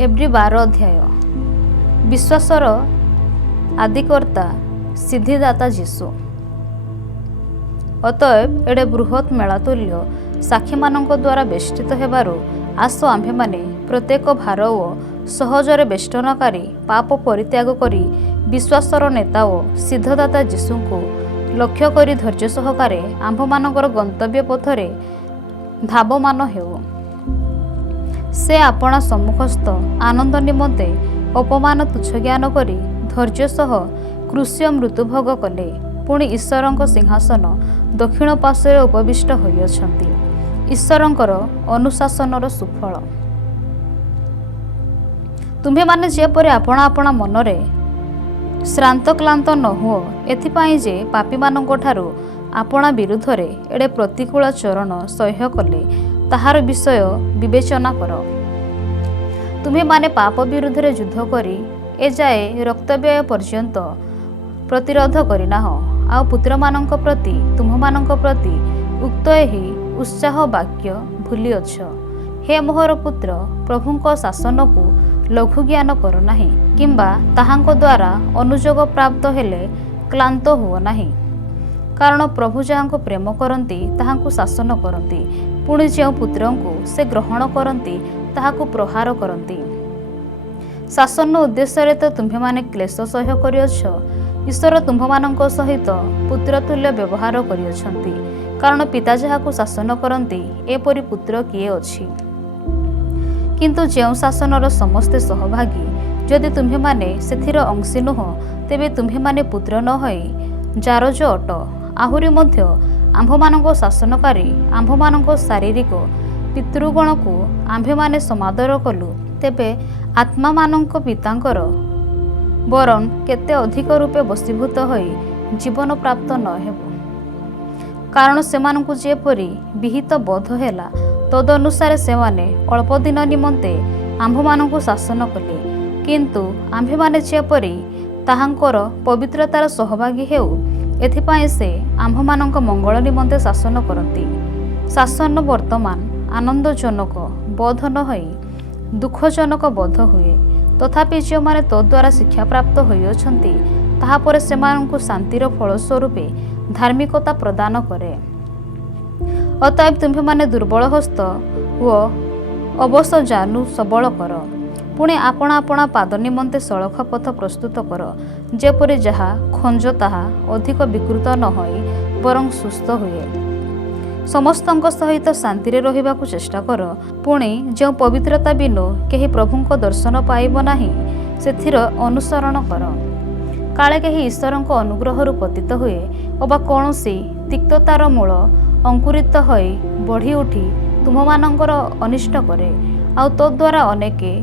एब्री 12 अध्याय विश्वासर आदिकर्ता सिद्धिदाता जीशु। अतएव एडे बृहत मेलातुल्य साक्षी मानक द्वारा बेष्टित हेबारु आस आम्भे माने प्रत्येक भार ओ सहजरे बेष्टनकारी पाप परित्याग करी विश्वासर नेता ओ सिद्धदाता जीशु को लक्ष्य करी धैर्य सहकारे आम्भ मानकर गंतव्य पथरे धावमान हेउ। से आपणा सम्मुखस्थ आनंद निमंते अपमान तुच्छ ज्ञान करी धैर्य सह क्रूस्य मृत्युभोग कले। पुणी ईश्वरଙ୍କ सिंहासन दक्षिण पार्श्वरे उपविष्ट होइअछन्ति। ईश्वरଙ୍କର अनुशासनर सुफल। तुम्हे माने जेपरि आपणा आपणा मनरे श्रांत क्लांत न हुओ एथिपाई जे पापी मानଙ୍କ ठारू आपणा विरुद्धरे एडे प्रतिकूल चरण सह्य कले ताहार विषय विवेचना कर। तुम्हे माने पाप विरुद्ध रे युद्ध करी ए जाए रक्तव्यय पर्यंत प्रतिरोध करिनाह। आ पुत्र मानଙ୍କ प्रति तुम मानଙ୍କ प्रति उक्त एही उत्साह वाक्य भूली अछ। हे मोहर पुत्र, प्रभुଙ୍କ शासन को लघु ज्ञान कर नाही किंबा ताहाଙ୍କ द्वारा अनुजोग प्राप्त हेले क्लांत हुओ नाही। कारण प्रभु जहाँको प्रेम करती ताहाଙ୍କୁ शासन करती, पुणी जो पुत्र को से ग्रहण करती ताहाକୁ प्रहार करती। शासन उद्देश्य तो तुम्हे माने क्लेश सह्य करिअछ। ईश्वर तुम्भमानଙ୍କ सहित पुत्रतुल्य व्यवहार करिअछन्ति। कारण पिता जहाँको शासन करती एपरि पुत्र किए अछि। किंतु जो शासनर समस्ते सहभागी जदि तुम्हे माने सेथिर अंशी नुह, तेबे तुम्हे माने पुत्र न होई जारज अट। आहुरी मध्य आम्भमानଙ୍କ शासनकारी आम्भमानଙ୍କ शारीरिक पितृगण को आम्भे माने समादर कलु, तेबे आत्मा मानଙ୍କ पितांकर वरन केते अधिक रूपे वशीभूत होई जीवन प्राप्त न हेबो। कारण सेमानଙ୍କୁ जेपरि विहित बोध हेला तदनुसारे सेमाने अल्प दिन निमंते आम्भमानଙ୍କୁ शासन कले। किंतु आम्भे माने जेपरि ताहांकर पवित्रतार सहभागी हेउ एथिपाई से आम्भमानଙ୍କ मंगल निमंते शासन करती। शासन वर्तमान आनंदजनक बोध न होई दुखजनक बोध हुए। तथापि जो माने तो द्वारा शिक्षा प्राप्त होइअछन्ति ताहा परे सेमानଙ୍କୁ शांतिर फलस्वरूपे धार्मिकता प्रदान करे। अतएव तुम्हे माने दुर्बल हस्त व अवश जानू सबल कर। पुणे आपणा आपणा पाद निमंते सड़क पथ प्रस्तुत कर, जेपरि जहा खंज ताहा अधिक विकृत न होई बरं सुस्थ हुए। समस्तଙ୍କ सहित शांति रे रहिबाकु चेष्टा कर। पुणी जो पवित्रता बिनु केही प्रभुଙ୍କ दर्शन पाइब नाही सेथिर अनुसरण कर। काले केही ईश्वरଙ୍କ अनुग्रहरु पतित हुए अबा कौनसी तिक्ततार मूल अंकुरित होई बढ़ी उठी तुममानଙ୍କର अनिष्ट करे। आउ तो द्वारा अनेके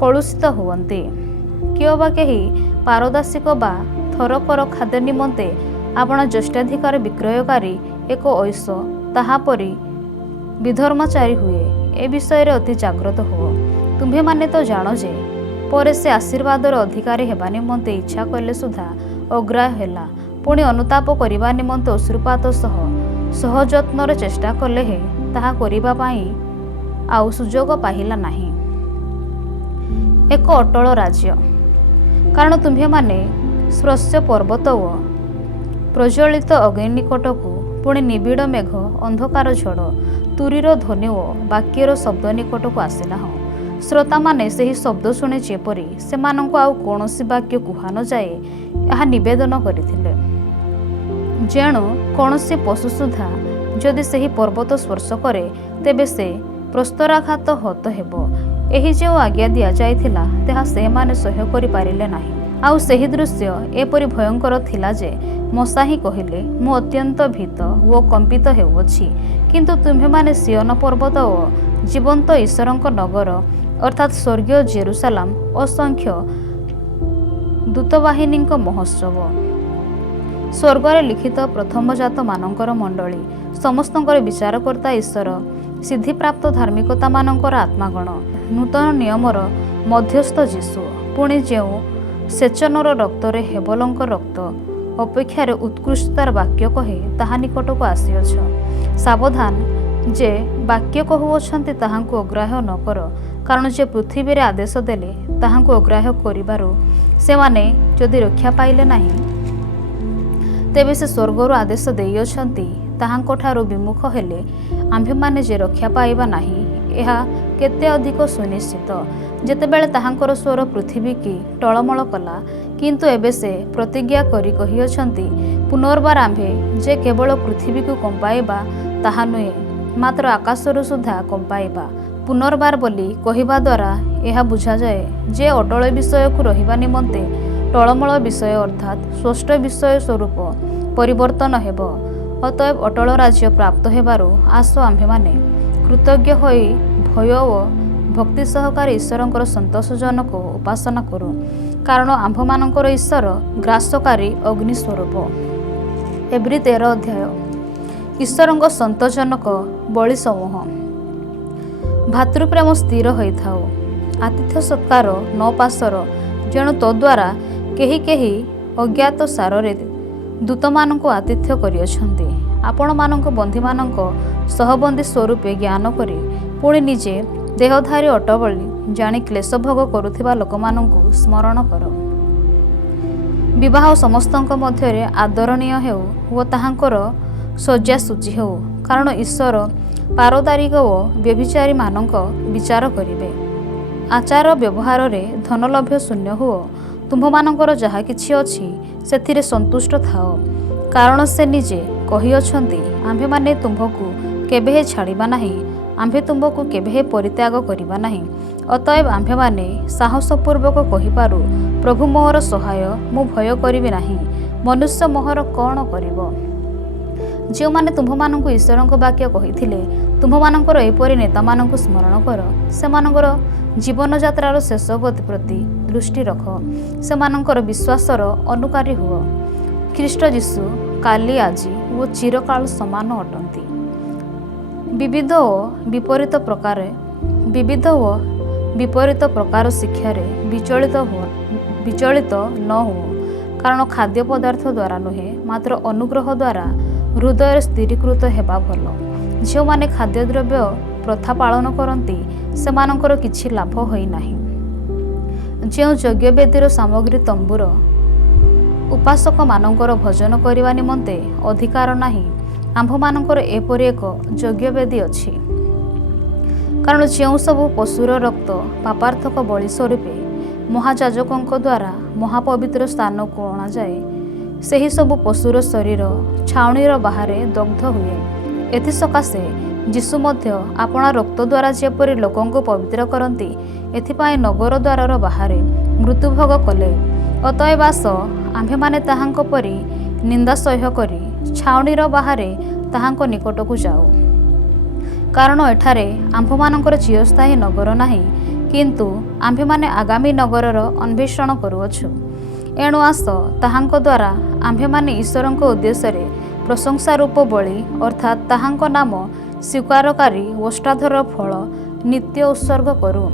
कलुषित हुवन्ते। किओ बा केही पारदासिक बा थरकर खाद्य निमंते आपण ज्येष्ठाधिकार विक्रयकारी एक ऐश ताहापरि विधर्मचारी हुए। ए विषय रे अति जाग्रत हुओ। तुम्हे माने तो जानो जे परे से आशीर्वादर अधिकारी हेबा निमंते इच्छा कले सुधा अग्राह्य हेला। पुणी अनुताप करिबा निमंते अश्रुपात सह सहजत्नर चेष्टा कले हे ताहा करिबा पाई आउ सुजोग पाहिला नाही। एक अटल राज्य। कारण तुम्हे माने स्पर्श पर्वत व प्रज्वलित अग्नि निकटकू पुणी निबिड़ मेघ अंधकार झड़ तुरीर ध्वनि ओ वाक्यर शब्द निकटकू आसिना। श्रोता माने सही शब्द शुणी जेपरि सेमानଙ୍କୁ आउ कौनसी वाक्य कुहा न जाए यह निवेदन करथिले। जेणु कौनसी पशु सुधा जदि सही पर्वत स्पर्श करे तेबे से प्रस्तराघात हत हेबो। एही जो आज्ञा दिया जाइथिला तेहा से माने सह्य करि पारिले नाही। आउ सही दृश्य एपरि भयंकर थिला जे मसाही कहिले मु अत्यंत भीत ओ कंपित हेउछि। किंतु तुम्हे माने सियन पर्वत ओ जीवंत ईश्वरଙ୍କ नगर अर्थात स्वर्गीय जेरुसालाम असंख्य दूतवाहिनीଙ୍କ महोत्सव। स्वर्गरे लिखित प्रथमजात मानकर मंडली समस्तଙ୍କର विचारकर्ता ईश्वर सिद्धिप्राप्त धार्मिकता मानकर आत्मागण नूतन नियमर मध्यस्थ जीशु। पुणी जो सेचनर रक्तरे हेबलଙ୍କ रक्त अपेक्षार उत्कृष्टतार वाक्य कहे ताहा निकटक आसीअछ। सावधान जे वाक्य कहुअछन्ति ताहाଙ୍କୁ अग्राह्य न कर। କାରଣ ଯେ ପୃଥିବୀରେ ଆଦେଶ ଦେଲେ ତାହାଙ୍କୁ ଅଗ୍ରାହ୍ୟ କରିବାରୁ ସେମାନେ ଯଦି ରକ୍ଷା ପାଇଲେ ନାହିଁ, ତେବେ ସେ ସ୍ୱର୍ଗରୁ ଆଦେଶ ଦେଇଅଛନ୍ତି ତାହାଙ୍କଠାରୁ ବିମୁଖ ହେଲେ ଆମ୍ଭେମାନେ ଯେ ରକ୍ଷା ପାଇବା ନାହିଁ, ଏହା କେତେ ଅଧିକ ସୁନିଶ୍ଚିତ। ଯେତେବେଳେ ତାହାଙ୍କର ସ୍ୱର ପୃଥିବୀକି ଟଳମଳ କଲା, କିନ୍ତୁ ଏବେ ସେ ପ୍ରତିଜ୍ଞା କରି କହିଅଛନ୍ତି, ପୁନର୍ବାର ଆମ୍ଭେ ଯେ କେବଳ ପୃଥିବୀକୁ କମ୍ପାଇବା ତାହା ନୁହେଁ, ମାତ୍ର ଆକାଶରୁ ସୁଦ୍ଧା କମ୍ପାଇବା। ପୁନର୍ବାର ବୋଲି କହିବା ଦ୍ୱାରା ଏହା ବୁଝାଯାଏ ଯେ ଅଟଳ ବିଷୟକୁ ରହିବା ନିମନ୍ତେ ଟଳମଳ ବିଷୟ ଅର୍ଥାତ୍ ସ୍ପଷ୍ଟ ବିଷୟ ସ୍ୱରୂପ ପରିବର୍ତ୍ତନ ହେବ। ଅତଏବ ଅଟଳ ରାଜ୍ୟ ପ୍ରାପ୍ତ ହେବାରୁ ଆସ ଆମ୍ଭେମାନେ କୃତଜ୍ଞ ହୋଇ ଭୟ ଓ ଭକ୍ତି ସହକାରେ ଈଶ୍ୱରଙ୍କର ସନ୍ତୋଷଜନକ ଉପାସନା କରୁ, କାରଣ ଆମ୍ଭମାନଙ୍କର ଈଶ୍ୱର ଗ୍ରାସକାରୀ ଅଗ୍ନି ସ୍ୱରୂପ। ଏବ୍ରୀ 13 ଅଧ୍ୟାୟ। ଈଶ୍ୱରଙ୍କ ସନ୍ତୋଷଜନକ ବଳି ସମୂହ। ଭାତୃପ୍ରେମ ସ୍ଥିର ହୋଇଥାଉ। ଆତିଥ୍ୟ ସତ୍କାର ନ ପାସର, ଯେଣୁ ତଦ୍ୱାରା କେହି କେହି ଅଜ୍ଞାତ ସାରରେ ଦୂତମାନଙ୍କୁ ଆତିଥ୍ୟ କରିଅଛନ୍ତି। ଆପଣମାନଙ୍କ ବନ୍ଧୀମାନଙ୍କ ସହବନ୍ଦୀ ସ୍ୱରୂପେ ଜ୍ଞାନ କରି ପୁଣି ନିଜେ ଦେହଧାରୀ ଅଟ ବୋଲି ଜାଣି କ୍ଲେଶ ଭୋଗ କରୁଥିବା ଲୋକମାନଙ୍କୁ ସ୍ମରଣ କର। ବିବାହ ସମସ୍ତଙ୍କ ମଧ୍ୟରେ ଆଦରଣୀୟ ହେଉ ଓ ତାହାଙ୍କର ଶଯ୍ୟାଶୁଚି ହେଉ, କାରଣ ଈଶ୍ୱର ପାରଦାରିକ ଓ ବ୍ୟଭିଚାରୀମାନଙ୍କ ବିଚାର କରିବେ। ଆଚାର ବ୍ୟବହାରରେ ଧନଲଭ୍ୟ ଶୂନ୍ୟ ହୁଅ। ତୁମ୍ଭମାନଙ୍କର ଯାହା କିଛି ଅଛି ସେଥିରେ ସନ୍ତୁଷ୍ଟ ଥାଅ, କାରଣ ସେ ନିଜେ କହିଅଛନ୍ତି, ଆମ୍ଭେମାନେ ତୁମ୍ଭକୁ କେବେହେଁ ଛାଡ଼ିବା ନାହିଁ, ଆମ୍ଭେ ତୁମ୍ଭକୁ କେବେହେଁ ପରିତ୍ୟାଗ କରିବା ନାହିଁ। ଅତଏବ ଆମ୍ଭେମାନେ ସାହସପୂର୍ବକ କହିପାରୁ, ପ୍ରଭୁ ମୋହର ସହାୟ, ମୁଁ ଭୟ କରିବି ନାହିଁ। ମନୁଷ୍ୟ ମୋହର କ'ଣ କରିବ? ଯେଉଁମାନେ ତୁମ୍ଭମାନଙ୍କୁ ଈଶ୍ୱରଙ୍କ ବାକ୍ୟ କହିଥିଲେ, ତୁମ୍ଭମାନଙ୍କର ଏପରି ନେତାମାନଙ୍କୁ ସ୍ମରଣ କର। ସେମାନଙ୍କର ଜୀବନଯାତ୍ରାର ଶେଷ ଗତି ପ୍ରତି ଦୃଷ୍ଟି ରଖ। ସେମାନଙ୍କର ବିଶ୍ୱାସର ଅନୁକାରୀ ହୁଅ। ଖ୍ରୀଷ୍ଟ ଯୀଶୁ କାଲି, ଆଜି ଓ ଚିରକାଳ ସମାନ ଅଟନ୍ତି। ବିବିଧ ଓ ବିପରୀତ ପ୍ରକାର ଶିକ୍ଷାରେ ବିଚଳିତ ନ ହୁଅ, କାରଣ ଖାଦ୍ୟ ପଦାର୍ଥ ଦ୍ୱାରା ନୁହେଁ, ମାତ୍ର ଅନୁଗ୍ରହ ଦ୍ୱାରା ହୃଦୟରେ ସ୍ଥିରୀକୃତ ହେବା ଭଲ। ଯେଉଁମାନେ ଖାଦ୍ୟଦ୍ରବ୍ୟ ପ୍ରଥା ପାଳନ କରନ୍ତି, ସେମାନଙ୍କର କିଛି ଲାଭ ହୋଇନାହିଁ। ଯେଉଁ ଯଜ୍ଞବେଦୀର ସାମଗ୍ରୀ ତମ୍ବୁର ଉପାସକମାନଙ୍କର ଭଜନ କରିବା ନିମନ୍ତେ ଅଧିକାର ନାହିଁ, ଆମ୍ଭମାନଙ୍କର ଏପରି ଏକ ଯଜ୍ଞବେଦୀ ଅଛି। କାରଣ ଯେଉଁ ସବୁ ପଶୁର ରକ୍ତ ପାପାର୍ଥକ ବଳି ସ୍ୱରୂପେ ମହାଯାଜକଙ୍କ ଦ୍ୱାରା ମହାପବିତ୍ର ସ୍ଥାନକୁ ଅଣାଯାଏ, ସେହି ସବୁ ପଶୁର ଶରୀର ଛାଉଣିର ବାହାରେ ଦଗ୍ଧ ହୁଏ। ଏଥିସକାଶେ ଯୀଶୁ ମଧ୍ୟ ଆପଣା ରକ୍ତ ଦ୍ୱାରା ଯେପରି ଲୋକଙ୍କୁ ପବିତ୍ର କରନ୍ତି, ଏଥିପାଇଁ ନଗର ଦ୍ୱାରର ବାହାରେ ମୃତ୍ୟୁଭୋଗ କଲେ। ଅତଏବ ଆସ ଆମ୍ଭେମାନେ ତାହାଙ୍କ ପରି ନିନ୍ଦା ସହ୍ୟ କରି ଛାଉଣିର ବାହାରେ ତାହାଙ୍କ ନିକଟକୁ ଯାଉ। କାରଣ ଏଠାରେ ଆମ୍ଭମାନଙ୍କର ଚିରସ୍ଥାୟୀ ନଗର ନାହିଁ, କିନ୍ତୁ ଆମ୍ଭେମାନେ ଆଗାମୀ ନଗରର ଅନ୍ୱେଷଣ କରୁଅଛୁ। ଏଣୁ ଆସ ତାହାଙ୍କ ଦ୍ୱାରା ଆମ୍ଭେମାନେ ଈଶ୍ୱରଙ୍କ ଉଦ୍ଦେଶ୍ୟରେ ପ୍ରଶଂସାରୂପ ବଳି ଅର୍ଥାତ୍ ତାହାଙ୍କ ନାମ ସ୍ୱୀକାରକାରୀ ଓଷ୍ଠାଧର ଫଳ ନିତ୍ୟ ଉତ୍ସର୍ଗ କରୁ।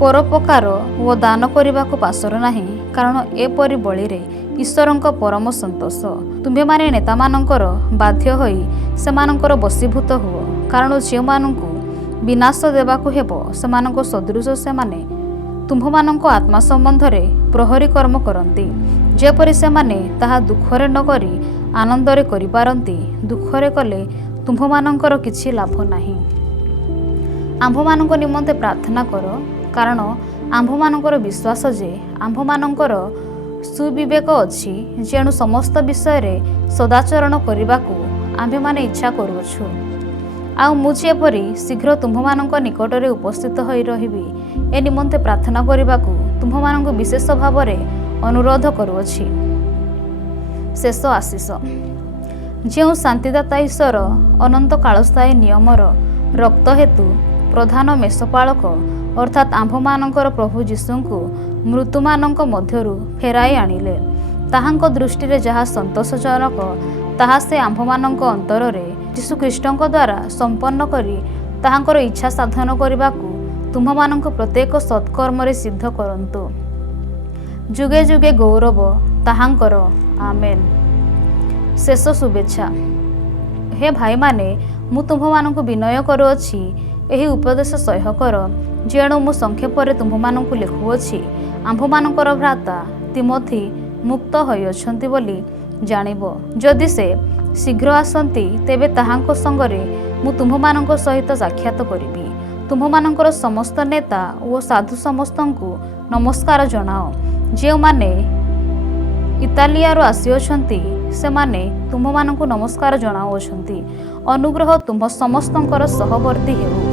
ପରୋପକାର ଓ ଦାନ କରିବାକୁ ପାସର ନାହିଁ, କାରଣ ଏପରି ବଳିରେ ଈଶ୍ୱରଙ୍କ ପରମ ସନ୍ତୋଷ। ତୁମ୍ଭେମାନେ ନେତାମାନଙ୍କର ବାଧ୍ୟ ହୋଇ ସେମାନଙ୍କର ବଶୀଭୂତ ହୁଅ, କାରଣ ଯେଉଁମାନଙ୍କୁ ବିନାଶ ଦେବାକୁ ହେବ ସେମାନଙ୍କ ସଦୃଶ ସେମାନେ ତୁମ୍ଭମାନଙ୍କ ଆତ୍ମା ସମ୍ବନ୍ଧରେ ପ୍ରହରୀ କର୍ମ କରନ୍ତି। ଯେପରି ସେମାନେ ତାହା ଦୁଃଖରେ ନ କରି ଆନନ୍ଦରେ କରିପାରନ୍ତି। ଦୁଃଖରେ କଲେ ତୁମ୍ଭମାନଙ୍କର କିଛି ଲାଭ ନାହିଁ। ଆମ୍ଭମାନଙ୍କ ନିମନ୍ତେ ପ୍ରାର୍ଥନା କର, କାରଣ ଆମ୍ଭମାନଙ୍କର ବିଶ୍ୱାସ ଯେ ଆମ୍ଭମାନଙ୍କର ସୁବିବେକ ଅଛି, ଯେଣୁ ସମସ୍ତ ବିଷୟରେ ସଦାଚରଣ କରିବାକୁ ଆମ୍ଭେମାନେ ଇଚ୍ଛା କରୁଅଛୁ। ଆଉ ମୁଁ ଯେପରି ଶୀଘ୍ର ତୁମ୍ଭମାନଙ୍କ ନିକଟରେ ଉପସ୍ଥିତ ହୋଇ ରହିବି, ଏ ନିମନ୍ତେ ପ୍ରାର୍ଥନା କରିବାକୁ ତୁମ୍ଭମାନଙ୍କୁ ବିଶେଷ ଭାବରେ ଅନୁରୋଧ କରୁଅଛି। ଶେଷ ଆଶିଷ। ଯେଉଁ ଶାନ୍ତିଦାତା ଈଶ୍ୱର ଅନନ୍ତ କାଳସ୍ଥାୟୀ ନିୟମର ରକ୍ତ ହେତୁ ପ୍ରଧାନ ମେଷପାଳକ ଅର୍ଥାତ୍ ଆମ୍ଭମାନଙ୍କର ପ୍ରଭୁ ଯୀଶୁଙ୍କୁ ମୃତ୍ୟୁମାନଙ୍କ ମଧ୍ୟରୁ ଫେରାଇ ଆଣିଲେ, ତାହାଙ୍କ ଦୃଷ୍ଟିରେ ଯାହା ସନ୍ତୋଷଜନକ ତାହା ସେ ଆମ୍ଭମାନଙ୍କ ଅନ୍ତରରେ ଯୀଶୁଖ୍ରୀଷ୍ଟଙ୍କ ଦ୍ୱାରା ସମ୍ପନ୍ନ କରି ତାହାଙ୍କର ଇଚ୍ଛା ସାଧନ କରିବାକୁ ତୁମ୍ଭମାନଙ୍କୁ ପ୍ରତ୍ୟେକ ସତ୍କର୍ମରେ ସିଦ୍ଧ କରନ୍ତୁ। ଯୁଗେ ଯୁଗେ ଗୌରବ ତାହାଙ୍କର। ଆମେନ୍। ଶେଷ ଶୁଭେଚ୍ଛା। ହେ ଭାଇମାନେ, ମୁଁ ତୁମ୍ଭମାନଙ୍କୁ ବିନୟ କରୁଅଛି, ଏହି ଉପଦେଶ ସହ୍ୟ କର, ଯେଣୁ ମୁଁ ସଂକ୍ଷେପରେ ତୁମ୍ଭମାନଙ୍କୁ ଲେଖୁଅଛି। ଆମ୍ଭମାନଙ୍କର ଭ୍ରାତା ତିମୋଥି ମୁକ୍ତ ହୋଇଅଛନ୍ତି ବୋଲି ଜାଣିବ। ଯଦି ସେ ଶୀଘ୍ର ଆସନ୍ତି, ତେବେ ତାହାଙ୍କ ସଙ୍ଗରେ ମୁଁ ତୁମ୍ଭମାନଙ୍କ ସହିତ ସାକ୍ଷାତ କରିବି। ତୁମ୍ଭମାନଙ୍କର ସମସ୍ତ ନେତା ଓ ସାଧୁ ସମସ୍ତଙ୍କୁ ନମସ୍କାର ଜଣାଅ। ଯେଉଁମାନେ ଇତାଲିଆରୁ ଆସିଅଛନ୍ତି, ସେମାନେ ତୁମ୍ଭମାନଙ୍କୁ ନମସ୍କାର ଜଣାଉଅଛନ୍ତି। ଅନୁଗ୍ରହ ତୁମ୍ଭ ସମସ୍ତଙ୍କର ସହବର୍ତ୍ତୀ ହେଉ।